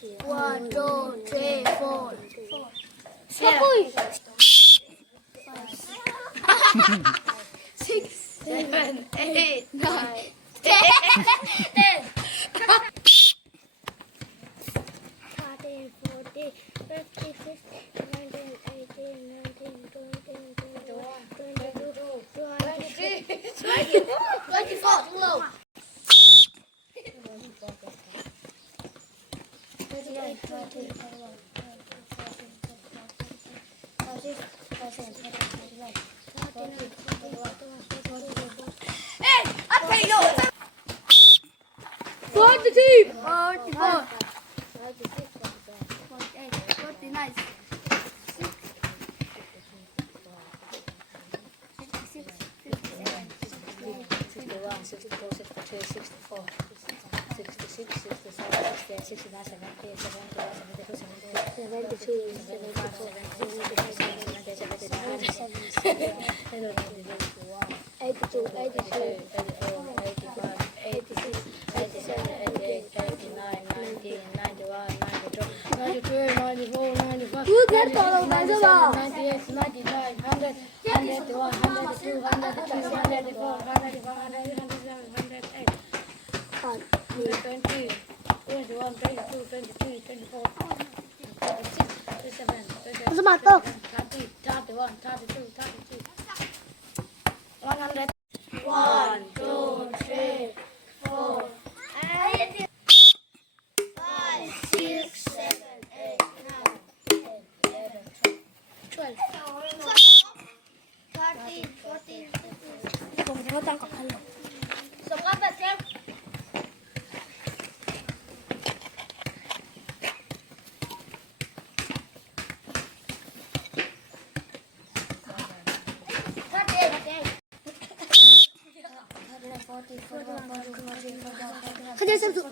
1, 2, 3, 4. 6, 7, 8, 9, 10. 13, 14, 15, 16, 17, 18, 19, 20, 21, 22, 23, 24. Too low. 38, 40, 41, 42, 43, hey, I pay you. 42, 44, 46, 48, 49, 56, 57, 61, 62, 63, 64, 66, 67, 68, 69, 70, 71, 72, 73, 74, 75, 76, 77, 82, 83, 84, 85, 86, 87, 88, 89, 90, 91, 92, 93, 94, 95, 96, 97, 98, 99, 100, 101, 102, 103, 104, 105, 107, 108, 120, 21, 22, 23, 24, 26, 27, 28, 30, 31, 32, 33, 100. 1, 2, 3, 4, 5, 6, 7, 8, 9, 10, 11, 12, 13, 14, 15. ผมจะตั้งกับพันหรอสำหรับแบบเจ้าเขาจะสุ่ม